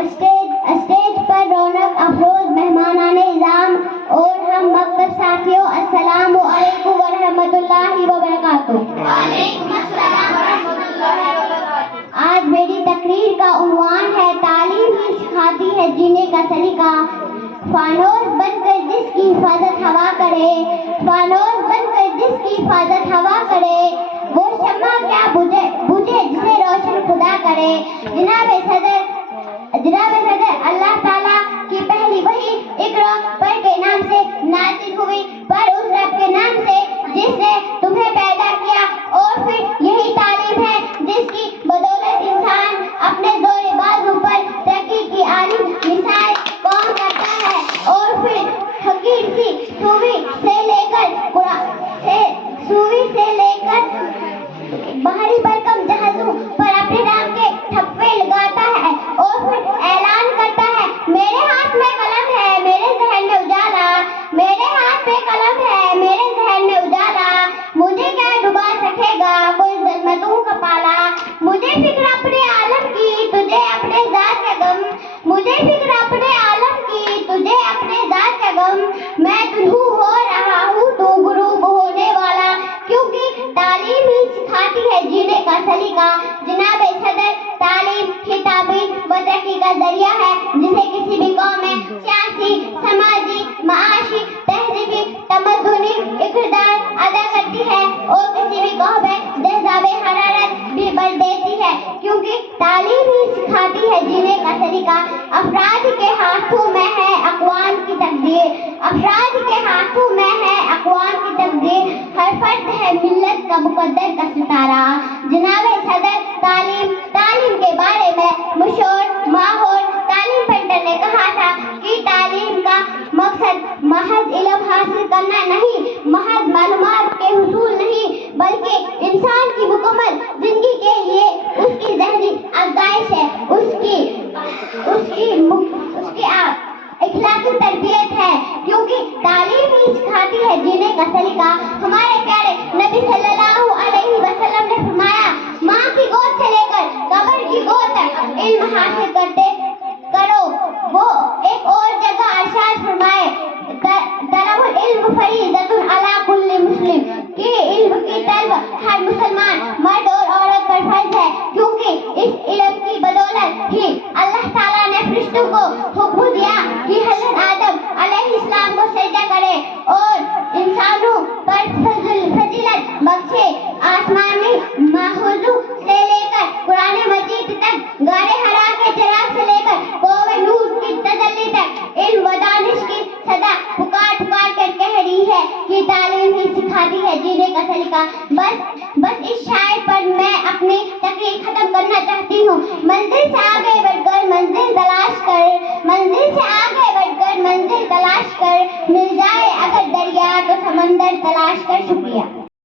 Stage پر رونق افروز مہمانان اعظام اور ہم مکتب ساتھیوں، السلام علیکم ورحمۃ اللہ وبرکاتہ۔ وعلیکم السلام ورحمۃ اللہ وبرکاتہ۔ آج میری تقریر کا عنوان ہے تعلیم ہی سکھاتی ہے جینے کا سلیقہ۔ فانوس بن کر جس کی حفاظت ہوا کرے، فانوس بن کر جس کی حفاظت ہوا کرے، وہ شمع کیا بجھے جسے روشن خدا کرے۔ جناب صدر اللہ تعالیٰ کی پہلی وحی اقرا پر کے نام سے نازل ہوئی، پر اس رب کے نام سے جس نے تمہیں پیدا کیا، اور پھر یہی تعلیم ہے جس کی بدولت انسان اپنے زور بازو پر ترقی کی عالم مثال قائم کرتا ہے، اور پھر حقیر سی سوئی سے لے کر باہری برکم جہازوں پر اپنے نام کے ٹھپے لگاتا ہے، اور پھر اعلان کرتا ہے میرے ہاتھ میں قلم ہے میرے ذہن میں اجالا، میرے ہاتھ میں قلم ہے میرے ذہن میں اجالا، مجھے کیا ڈبا سکے گا کوئی ظلمتوں کا پالا، مجھے فکر اپنے عالم کی تجھے اپنے ذات کا غم، مجھے فکر اپنے عالم کی تجھے اپنے ذات کا غم، میں دلہو ہو رہا ہوں تو غروب ہونے والا، کیونکہ تعلیم ہی سکھاتی ہے جینے کا سلیقہ۔ جناب صدر، تعلیم ہی تعبیر و ترقی کا ذریعہ ہے جسے کسی بھی قوم میں سیاسی، سماجی، معاشی، تہذیبی، تمدنی اقتدار ادا کرتی ہے، اور کسی بھی قوم میں جذبہ حرارت بھی بڑھ دیتی ہے، کیونکہ تعلیم ہی سکھاتی ہے جینے کا سلیقہ۔ افراد کے ہاتھوں میں ہے اقوام کی تقدیر، افراد کے ہاتھوں میں ہے اقوام کی تقدیر، ہر فرد ہے ملت کا مقدر کا ستارہ۔ جناب صدر، تعلیم کے بارے میں مشہور ماحول تعلیم پینٹر نے کہا تھا کہ تعلیم کا مقصد محض علم حاصل کرنا نہیں، محض معلومات کے حصول نہیں، بلکہ انسان کی مکمل زندگی کے لیے اس کی ذہنی افزائش ہے، اس کی اخلاقی تربیت ہے، کیونکہ تعلیم ہی سکھاتی ہے جینے کا سلیقہ۔ ہمارے پیارے نبی صلی اللہ علیہ وسلم نے فرمایا ماں کی گود سے لے کر قبر کی گود تک علم حاصل کرو۔ وہ ایک اور جگہ ارشاد فرمائے طلب العلم فریضۃ علی کل مسلم، کہ علم کی طلب ہر مسلمان مرد اور عورت پر فرض ہے، کیونکہ اس علم کی بدولت ہی اللہ تعالیٰ نے فرشتوں کو حکم دیا کہ حضرت آدم علیہ السلام کو سجدہ کرے اور انسانوں پر فضیلت بخشے۔ آسمانی ماخوذوں سے لے کر قرآن مجید تک، غار حرا کے چراغ سے لے کر کوہ نور کی تجلی تک، علم و دانش کی صدا پکار کر کہہ رہی ہے کہ تعلیم ہی سکھاتی ہے جینے کا سلیقہ۔ بس اس شاعر پر میں اپنی تقریر ختم کرنا چاہتی ہوں۔ منزل سے آگے بڑھ کر منزل تلاش کر، منزل سے آگے بڑھ کر منزل تلاش کر، مل جائے اگر دریا تو سمندر تلاش کر۔ شکریہ۔